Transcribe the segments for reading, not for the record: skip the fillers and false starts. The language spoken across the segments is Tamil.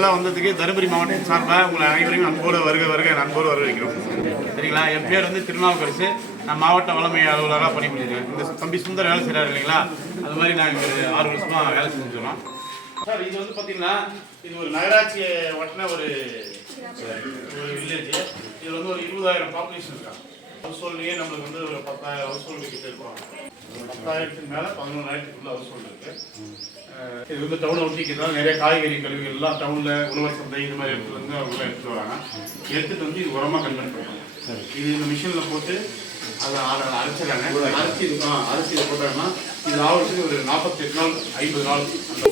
எல்லாம் வந்ததுக்கு தருமபுரி மாவட்டத்தின் சார்பாக உங்களை அனைவரையும் அன்போடு அன்போடு வரவேற்கிறோம். சரிங்களா? என் பேர் வந்து திருநாவுக்கரசு. நான் மாவட்ட வளமை அலுவலராக பணிபுரிகிறேன். இந்த தம்பி சுந்தர் வேலை செய்கிறார் இல்லைங்களா, அது மாதிரி நாங்கள் 6 வருஷமாக வேலை செஞ்சுருக்கோம். சார் இது வந்து பார்த்தீங்கன்னா இது ஒரு நகராட்சியை ஒட்டின ஒரு வில்லேஜ். இது வந்து ஒரு 20,000 பாப்புலேஷன் இருக்காங்க. ஹவுஸ் ஹோல்ட்லேயே நம்மளுக்கு வந்து ஒரு 10,000 ஹவுஸ் ஹோல்டு கிட்ட இருக்கிறோம். 10,000க்கு மேலே 11,000க்குள்ள ஹவுஸ் ஹோல்டு இருக்குது. இது வந்து டவுனை ஒட்டிக்கிறதால நிறைய காய்கறி கழிவுகள் எல்லாம் டவுனில் உணவர் சந்தை இது மாதிரி இடத்துல இருந்து அவங்க எடுத்துகிட்டு வராங்க. எடுத்துகிட்டு வந்து இது உரமாக கன்வெர்ட் பண்ணுறாங்க. இது இந்த மிஷினில் போட்டு அதை அரைச்சிடறாங்க. அரிசி இதை போட்டாங்கன்னா இது ஆகிறதுக்கு ஒரு 48 நாள் 50 நாள்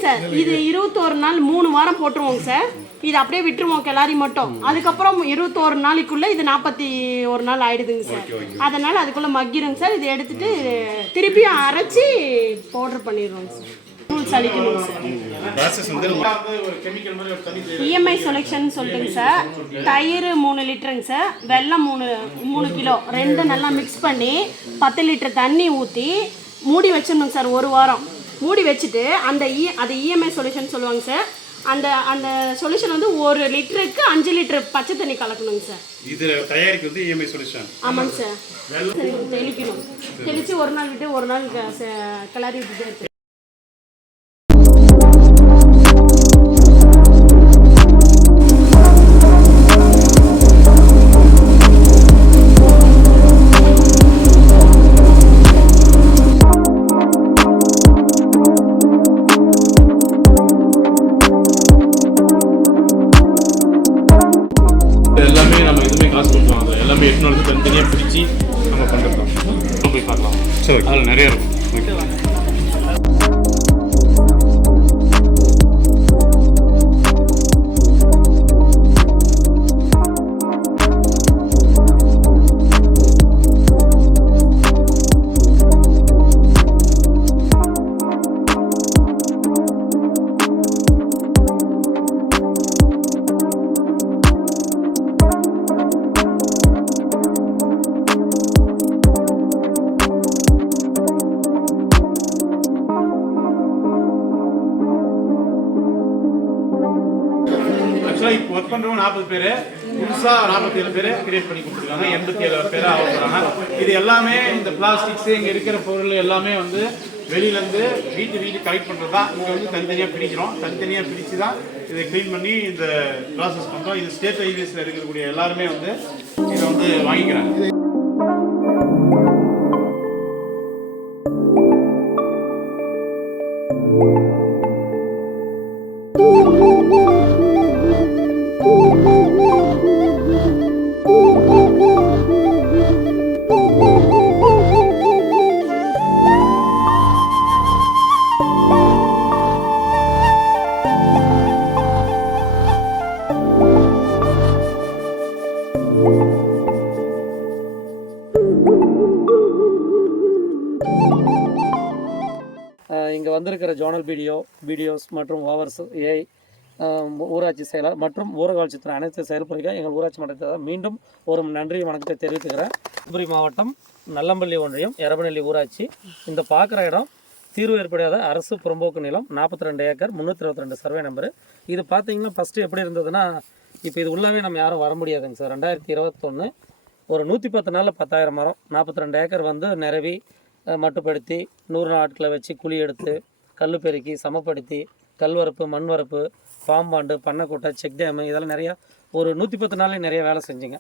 சார். இது 21 நாள் 3 வாரம் போட்டுருவோங்க சார். இது அப்படியே விட்டுருவோம் கிளாரி மட்டும். அதுக்கப்புறம் 21 நாளைக்குள்ளே இது 41 நாள் ஆயிடுதுங்க சார். அதனால் அதுக்குள்ளே மக்கிடுங்க சார். இதை எடுத்துட்டு திருப்பியும் அரைச்சி பவுடர் பண்ணிடுவோங்க சார். இஎம்ஐ செலெக்ஷன் சொல்லிட்டுங்க சார். தயிர் 3 லிட்டருங்க சார். வெல்லம் 3 கிலோ 2 நல்லா மிக்ஸ் பண்ணி 10 லிட்டர் தண்ணி ஊற்றி மூடி வச்சிடணுங்க சார். 1 வாரம் மூடி வச்சுட்டு அது இஎம்ஐ சொல்யூஷன் சொல்லுவாங்க சார். அந்த சொல்யூஷன் வந்து 1 லிட்டருக்கு 5 லிட்டர் பச்சை தண்ணி கலக்கணுங்க சார். இது தயாரிக்கு வந்து இஎம்ஐ சொல்யூஷன். ஆமாங்க சார். தெளிக்கணும். தெளித்து 1 நாள் விட்டு 1 நாள் கிளறி விட்டுட்டே இருக்கு. எல்லாமே நம்ம எதுவுமே காசு கொடுக்கலாம். எல்லாமே 8 நாள் தனித்தனியாக பிரித்து நம்ம பண்ணுறது தான். போய் பார்க்கலாம். சரி, அதில் நிறைய இருக்கும். இப்போ ஒர்க் பண்ணுறவங்க 40 பேர், புதுசாக 47 பேர் கிரியேட் பண்ணி கொடுத்துருக்காங்க. 87 பேர் ஆகிறாங்க. இது எல்லாமே இந்த பிளாஸ்டிக்ஸு இங்கே இருக்கிற பொருள் எல்லாமே வந்து வெளியிலேருந்து வீட்டு கலெக்ட் பண்ணுறது தான். இங்கே வந்து தனித்தனியாக பிரிக்கிறோம். தனித்தனியாக பிரித்து தான் இதை க்ளீன் பண்ணி இந்த ப்ராசஸ் பண்ணுறோம். இது ஸ்டேட் ஹைவேஸில் இருக்கக்கூடிய எல்லாருமே வந்து இதை வந்து வாங்கிக்கிறாங்க. இங்கே வந்திருக்கிற ஜோனல் வீடியோஸ் மற்றும் ஓவர்ஸ் ஏஐ ஊராட்சி செயலர் மற்றும் ஊரகவளர்ச்சித்துறை அனைத்து செயல்படுக எங்கள் ஊராட்சி மன்றத்தை மீண்டும் ஒரு நன்றி வணக்கத்தை தெரிவித்துக்கிறேன். தருமபுரி மாவட்டம் நல்லம்பள்ளி ஒன்றியம் எரபநெல்லி ஊராட்சி. இந்த பார்க்குற இடம் தீர்வு ஏற்படாத அரசு புறம்போக்கு நிலம் 42 ஏக்கர் 322 சர்வே நம்பரு. இது பார்த்தீங்கன்னா ஃபஸ்ட்டு எப்படி இருந்ததுன்னா, இப்போ இது உள்ளவே நம்ம யாரும் வர முடியாதுங்க சார். 2021 ஒரு 110 நாளில் 10,000 மரம் 42 ஏக்கர் வந்து நிரவி மட்டுப்படுத்தி 100 நாட்களை வச்சு குழி எடுத்து கல் பெருக்கி சமப்படுத்தி கல்வரப்பு மண் வரப்பு பாம்பாண்டு பண்ணக்கூட்டை செக் டேமு இதெல்லாம் நிறையா ஒரு 110 நாள்லேயும் நிறைய வேலை செஞ்சுங்க.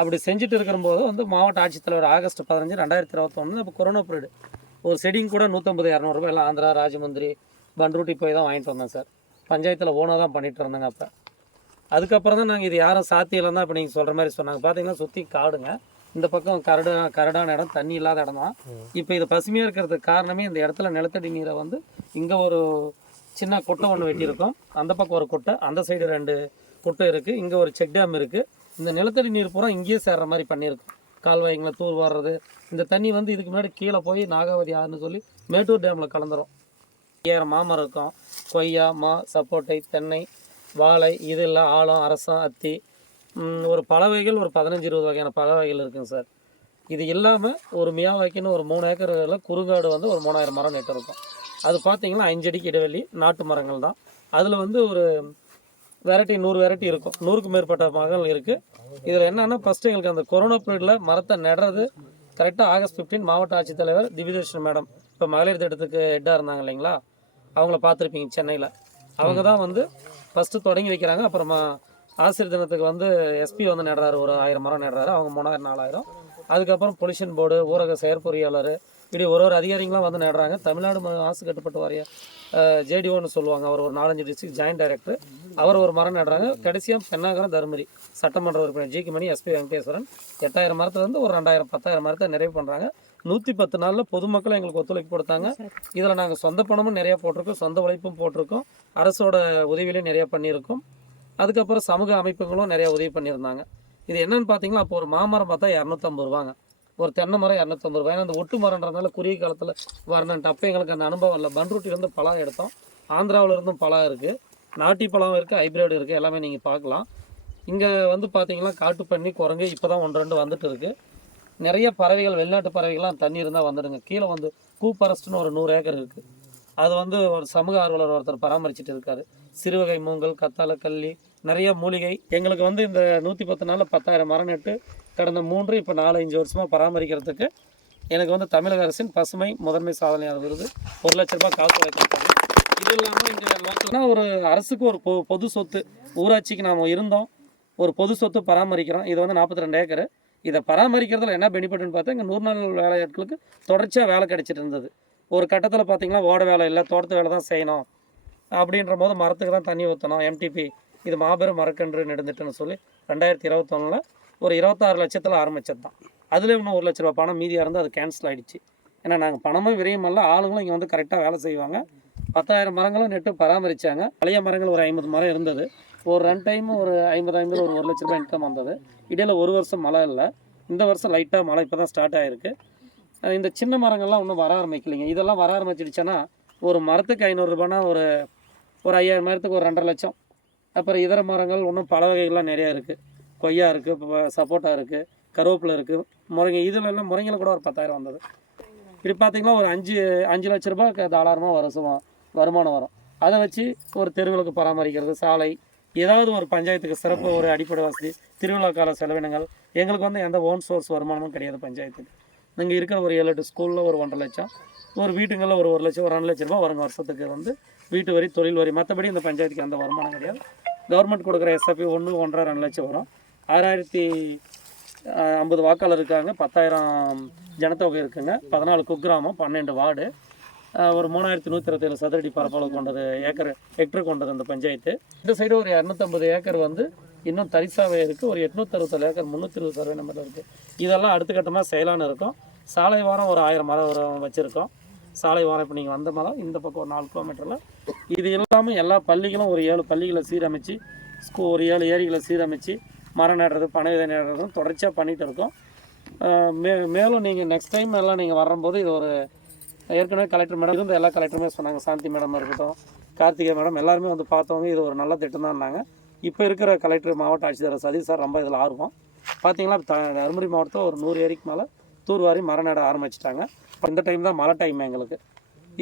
அப்படி செஞ்சுட்டு இருக்கிறபோது வந்து மாவட்ட ஆட்சித்தலைவர் ஆகஸ்ட் 15 2021 அப்போ கொரோனா பீரியடு ஒரு செடிங் கூட 150-200 ரூபாய் எல்லாம் ஆந்திரா ராஜமந்திரி பண்ருட்டி போய் தான் வாங்கிட்டு வந்தேன் சார். பஞ்சாயத்தில் ஓனாக தான் பண்ணிகிட்டு இருந்தாங்க. அப்போ அதுக்கப்புறம் தான் நாங்கள் இது யாரும் சாத்தியெல்லாம் தான் இப்போ நீங்கள் சொல்கிற மாதிரி சொன்னாங்க. பார்த்தீங்கன்னா சுற்றி காடுங்க. இந்த பக்கம் கரடான இடம், தண்ணி இல்லாத இடம் தான். இப்போ இது பசுமையாக இருக்கிறதுக்கு காரணமே இந்த இடத்துல நிலத்தடி நீரை வந்து இங்கே ஒரு சின்ன குட்டை ஒன்று வெட்டியிருக்கோம். அந்த பக்கம் ஒரு குட்டை, அந்த சைடு 2 குட்டை இருக்குது. இங்கே ஒரு செக் டேம் இருக்குது. இந்த நிலத்தடி நீர் பூரா இங்கேயே சேர்ற மாதிரி பண்ணியிருக்கோம். கால்வாய்ங்களை தூர் வர்றது. இந்த தண்ணி வந்து இதுக்கு முன்னாடி கீழே போய் நாகாவதி ஆறுன்னு சொல்லி மேட்டூர் டேமில் கலந்துரும். மாமரம் இருக்கும். கொய்யா, மா, சப்போட்டை, தென்னை, வாழை, இதெல்லாம் ஆலம், அரசம், அத்தி, ஒரு பல வகைகள் ஒரு 15-20 வகையான பல வகைகள் இருக்குங்க சார். இது இல்லாமல் ஒரு மியாவாக்கின்னு ஒரு 3 ஏக்கரில் குறுங்காடு வந்து ஒரு 3000 மரம் நட்டு இருக்கும். அது பார்த்தீங்கன்னா 5 அடிக்கு இடைவெளி நாட்டு மரங்கள் தான். அதில் வந்து ஒரு வெரைட்டி 100 வெரைட்டி இருக்கும், 100க்கும் மேற்பட்ட மரங்கள் இருக்குது. இதில் என்னென்னா ஃபஸ்ட்டு எங்களுக்கு அந்த கொரோனா பீரியடில் மரத்தை நடுறது கரெக்டாக ஆகஸ்ட் 15 மாவட்ட ஆட்சித்தலைவர் திவ்யதர்ஷன் மேடம் இப்போ மகளிர் திட்டத்துக்கு ஹெட்டாக இருந்தாங்க இல்லைங்களா, அவங்கள பார்த்துருப்பீங்க சென்னையில். அவங்க தான் வந்து ஃபஸ்ட்டு தொடங்கி வைக்கிறாங்க. அப்புறமா ஆசிரியர் தினத்துக்கு வந்து எஸ்பி வந்து நடுறாரு, ஒரு 1000 மரம் நடுறாரு, அவங்க 3000 4000. அதுக்கப்புறம் பொல்யூஷன் போர்டு, ஊரக செயற்பொறியாளர், இப்படி ஒரு அதிகாரிங்களாம் வந்து நடுறாங்க. தமிழ்நாடு மாசு கட்டுப்பாட்டு வாரிய ஜேடிஓன்னு சொல்லுவாங்க, அவர் ஒரு 4-5 டிஸ்ட்ரிக்ட் ஜாயின்ட் டைரக்டர், அவர் ஒரு மரம் நடுறாங்க. கடைசியாக பெண்ணாகரம் தருமபுரி சட்டமன்ற உறுப்பினர் ஜி.கே. மணி, எஸ்பி வெங்கடேஸ்வரன் 8000 மரத்துலேருந்து ஒரு 2000 10,000 மரத்தை நிறைவு பண்ணுறாங்க. 110 நாளில் பொதுமக்கள் எங்களுக்கு ஒத்துழைப்பு கொடுத்தாங்க. இதில் நாங்கள் சொந்த பணமும் நிறையா போட்டிருக்கோம், சொந்த உழைப்பும் போட்டிருக்கோம், அரசோட உதவியிலையும் நிறையா பண்ணியிருக்கோம். அதுக்கப்புறம் சமூக அமைப்புகளும் நிறையா உதவி பண்ணியிருந்தாங்க. இது என்னென்னு பார்த்தீங்கன்னா, அப்போ ஒரு மாமரம் பார்த்தா 250 ரூபாங்க, ஒரு தென்னை மரம் 250 ரூபாய். அந்த ஒட்டு மரன்றதுனால குறுகிய காலத்தில் வரணுன்ட்டு அப்போ எங்களுக்கு அந்த அனுபவம் இல்லை. பன்ருட்டிலேருந்து பழம் எடுத்தோம், ஆந்திராவிலேருந்தும் பழம் இருக்குது, நாட்டி பழம் இருக்குது, ஹைப்ரிட் இருக்குது, எல்லாமே நீங்கள் பார்க்கலாம். இங்கே வந்து பார்த்தீங்கன்னா காட்டுப்பன்னி, குரங்கு இப்போ தான் 1-2 வந்துட்டு இருக்குது. நிறைய பறவைகள், வெளிநாட்டு பறவைகள்லாம் தண்ணி இருந்தால் வந்துடுங்க. கீழே வந்து கூப்பரஸ்ட்னு ஒரு 100 ஏக்கர் இருக்குது, அது வந்து ஒரு சமூக ஆர்வலர் ஒருத்தர் பராமரிச்சுட்டு இருக்காரு. சிறுவகை மூங்கல், கத்தாழை, கள்ளி, நிறைய மூலிகை. எங்களுக்கு வந்து இந்த 110 நாளில் 10,000 மரம் நட்டு கடந்த 3 இப்போ 4-5 வருஷமாக பராமரிக்கிறதுக்கு எனக்கு வந்து தமிழக அரசின் பசுமை முதன்மை சாதனையாளர் விருது 1 லட்ச ரூபாய் காசு வைக்கப்பட்டது. இது இல்லாமல் இங்கே லோக்கல்னா ஒரு அரசுக்கு ஒரு பொது சொத்து, ஊராட்சிக்கு நாம் இருந்தோம், ஒரு பொது சொத்து பராமரிக்கிறோம். இது வந்து 42 ஏக்கர். இதை பராமரிக்கிறதுல என்ன பெனிஃபிட்னு பார்த்தா, இங்கே 100 நாள் வேலையாட்களுக்கு தொடர்ச்சியாக வேலை கிடைச்சிட்டு இருந்தது. ஒரு கட்டத்தில் பார்த்திங்கன்னா ஓட வேலை இல்லை, தோட்டத்து வேலை தான் செய்யணும் அப்படின்ற போது மரத்துக்கு தான் தண்ணி ஊற்றணும். எம்டிபி இது மாபெரும் மரக்கன்று நெடுந்துட்டுன்னு சொல்லி 2021 ஒரு 26 லட்சத்தில் ஆரம்பித்தது தான். அதில் இன்னும் 1 லட்ச ரூபா பணம் மீதியாக இருந்து அது கேன்சல் ஆகிடுச்சு. ஏன்னா நாங்கள் பணமும் விரையும் அல்ல, ஆளுங்களும் இங்கே வந்து கரெக்டாக வேலை செய்வாங்க. 10,000 மரங்களும் நெட்டு பராமரித்தாங்க. பழைய மரங்கள் ஒரு 50 மரம் இருந்தது. ஒரு 2 டைம் ஒரு 50 ஒரு 1 லட்ச ரூபாய் இன்கம் வந்தது. இடையில் ஒரு வருஷம் மழை இல்லை, இந்த வருஷம் லைட்டாக மழை இப்போ தான் ஸ்டார்ட் ஆகிருக்கு. இந்த சின்ன மரங்கள்லாம் இன்னும் வர ஆரம்பிக்கலைங்க. இதெல்லாம் வர ஆரம்பிச்சிடுச்சுன்னா ஒரு மரத்துக்கு 500 ரூபானா ஒரு 5000 மரத்துக்கு ஒரு 2.5 லட்சம். அப்புறம் இதர மரங்கள் இன்னும் பல வகைகள்லாம் நிறையா இருக்குது. கொய்யா இருக்குது, இப்போ சப்போட்டா இருக்குது, கருவேப்பிலை இருக்குது, முருங்கை. இதிலெல்லாம் முருங்கையில் கூட ஒரு 10,000 வந்தது. இப்படி பார்த்திங்கன்னா ஒரு 5 லட்ச ரூபாய் தாராளமாக வருமானம் வரும். அதை வச்சு ஒரு தெருவுகளுக்கு பராமரிக்கிறது, சாலை, ஏதாவது ஒரு பஞ்சாயத்துக்கு சிறப்பு ஒரு அடிப்படை வசதி, திருவிழா கால செலவினங்கள். எங்களுக்கு வந்து எந்த ஓன் சோர்ஸ் வருமானமும் கிடையாது பஞ்சாயத்துக்கு. நீங்கள் இருக்கிற ஒரு 7-8 ஸ்கூலில் ஒரு 1.5 லட்சம், ஒரு வீட்டுங்களில் ஒரு 1 லட்சம், ஒரு 2 லட்ச ரூபா வருங்க வருஷத்துக்கு வந்து வீட்டு வரி, தொழில் வரி. மற்றபடி இந்த பஞ்சாயத்துக்கு அந்த வருமானம் கிடையாது. கவர்மெண்ட் கொடுக்குற எஸ்எஃபி 1-1.5-2 லட்சம் வரும். 6050 வாக்காளர் இருக்காங்க, 10,000 ஜனத்தொகை இருக்குங்க, 14 குக்கிராமம், 12 வார்டு, ஒரு 3127 சதுரடி பரப்பளவு கொண்டது ஹெக்டர் கொண்டது அந்த பஞ்சாயத்து. இந்த சைடு ஒரு 250 ஏக்கர் வந்து இன்னும் தரிசாவே இருக்குது. ஒரு 867 ஏக்கர் 320 சர்வே நம்பரில் இருக்குது. இதெல்லாம் அடுத்த கட்டமாக செயலான இருக்கும். சாலை வாரம் ஒரு 1000 மரம் வச்சுருக்கோம். சாலை வாரம் இப்போ நீங்கள் வந்த மரம் இந்த பக்கம் ஒரு 4 கிலோமீட்டரில். இது இல்லாமல் எல்லா பள்ளிகளும் ஒரு 7 பள்ளிகளை சீரமைச்சு, ஒரு 7 ஏரிகளை சீரமைச்சு மரம் நடுறது, பனை விதை நடுறதும் தொடர்ச்சியாக பண்ணிகிட்டு இருக்கோம். மேலும் நீங்கள் நெக்ஸ்ட் டைம் எல்லாம் நீங்கள் வரும்போது இது ஒரு ஏற்கனவே கலெக்டர் மேடம் இருந்த எல்லா கலெக்டருமே சொன்னாங்க, சாந்தி மேடம் இருக்கட்டும், கார்த்திகை மேடம், எல்லாருமே வந்து பார்த்தவங்க இது ஒரு நல்ல திட்டம் தான்னாங்க. இப்போ இருக்கிற கலெக்டர் மாவட்ட ஆட்சித்தலைவர் சதீஷ் சார் ரொம்ப இதில் ஆர்வம். பார்த்தீங்கன்னா தருமபுரி மாவட்டத்தில் ஒரு 100 ஏரிக்கு மேலே தூர்வாரி மரம் நட ஆரம்பிச்சிட்டாங்க. இப்போ இந்த டைம் தான் மழை டைம் எங்களுக்கு.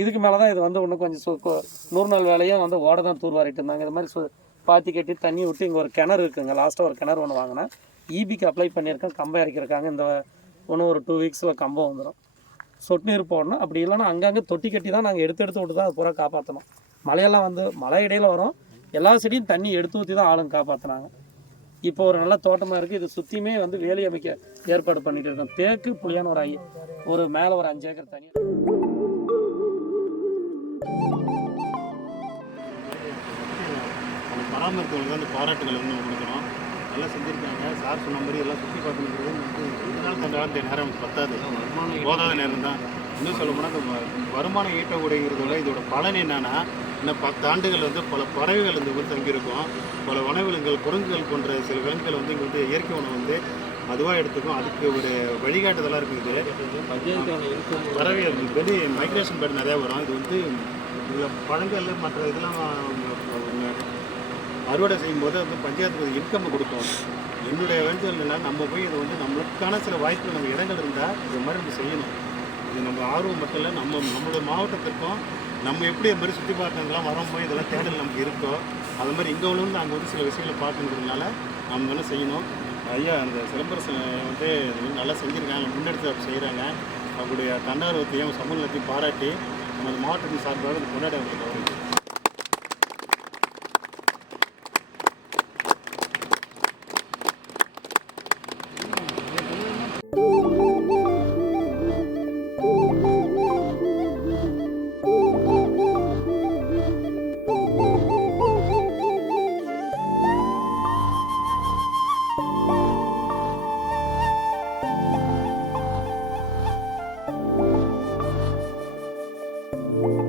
இதுக்கு மேலே தான் இது வந்து இன்னும் கொஞ்சம் 100 நாள் வேலையும் வந்து ஓட தான் தூர்வாரிட்டு இருந்தாங்க. இது மாதிரி பாத்தி கட்டி தண்ணி விட்டு இங்கே ஒரு கிணறு இருக்குங்க. லாஸ்ட்டாக ஒரு கிணறு ஒன்று வாங்கினேன், ஈபிக்கு அப்ளை பண்ணியிருக்கேன், கம்பம் இறக்கியிருக்காங்க. இந்த இன்னும் ஒரு 2 வீக்ஸில் கம்பம் வந்துடும். சொட்டு நீர் போடணும். அப்படி இல்லைன்னா அங்கங்கே தொட்டி கட்டி தான் நாங்கள் எடுத்து விட்டு தான் அது பூரா காப்பாற்றணும். மழையெல்லாம் வந்து மழை இடையில் வரும், எல்லா செடியும் தண்ணி எடுத்து ஊற்றி தான் ஆளுங்க காப்பாற்றினாங்க. இப்போ ஒரு நல்ல தோட்டமாக இருக்குது. இது சுற்றியுமே வந்து வேலி அமைக்க ஏற்பாடு பண்ணிட்டு இருக்கோம். தேக்கு புளியான ஒரு மேலே ஒரு 5 ஏக்கர் தண்ணி. பராமரித்தவங்களுக்கு அந்த பாராட்டுகள் வந்து கொடுக்குறோம். நல்லா செஞ்சுருக்காங்க. சார் சொன்ன மாதிரி எல்லாம் சுற்றி பார்க்கணுங்கிறது இதனால் கண்டாத நேரம் பத்தாது, போதாத நேரம் தான். இன்னும் சொல்ல போனால் இந்த வருமானம் ஈட்டக்கூடியங்கிறதோட இதோட பலன் என்னன்னா, இன்னும் 10 ஆண்டுகள் வந்து பல பறவைகள் இந்த ஊர் தங்கியிருக்கும். பல வனவிலங்குகள், குரங்குகள் போன்ற சில விலங்குகள் வந்து இங்கே வந்து இயற்கை உணவு வந்து அதுவாக எடுத்துக்கும். அதுக்கு ஒரு வழிகாட்டுதலாக இருக்குது. பறவை வெளி மைக்ரேஷன் பேர்டு நிறையா வரும். இது வந்து இதில் பழங்கள் மற்ற இதெல்லாம் அறுவடை செய்யும்போது வந்து பஞ்சாயத்துக்கு இன்கம் கொடுக்கும். என்னுடைய வேண்டுதல் என்னன்னா, நம்ம போய் இதை வந்து நம்மளுக்கான சில வாய்ப்புகள், நம்ம இடங்கள் இருந்தால் இது மாதிரி நம்ம செய்யணும். இது நம்ம ஆர்வம் மட்டும் இல்லை, நம்மளோட மாவட்டத்திற்கும் நம்ம எப்படி அது மாதிரி சுற்றி பார்க்கறதுலாம் வரும்போது இதெல்லாம் தேடல் நமக்கு இருக்கோ அது மாதிரி இங்கே உள்ளவங்க அங்கே வந்து சில விஷயங்களை பார்க்கணுன்றதுனால நம்ம என்ன செய்யணும். ஐயா அந்த சிலம்பரசன் வந்து நல்லா செஞ்சுருக்காங்க, முன்னெடுத்து அப்படி செய்கிறாங்க. அவங்களுடைய தன்னார்வத்தையும் சமூகத்தையும் பாராட்டி நம்ம மாவட்டத்தின் சார்பாக கொண்டாட அவங்களுக்கு வருது. you.